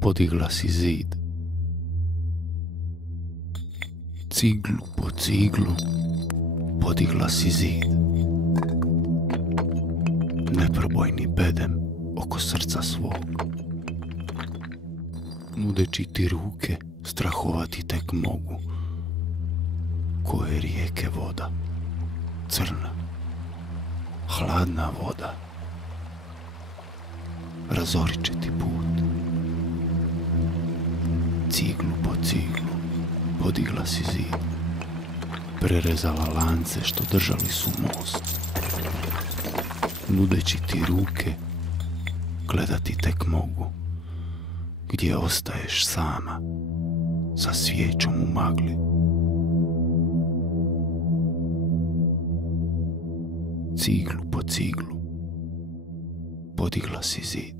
podigla si zid. Ciglu po ciglu podigla si zid. Neprobojni bedem oko srca svog. Nudeći ti ruke, strahovati tek mogu. Koje rijeke voda, crna, hladna voda, razorit će ti put. Ciglu po ciglu podigla si zid, prerezala lance što držali su most. Nudeći ti ruke, gledati tek mogu, gdje ostaješ sama, sa svijećom u magli. Ciglu po ciglu podigla si zid.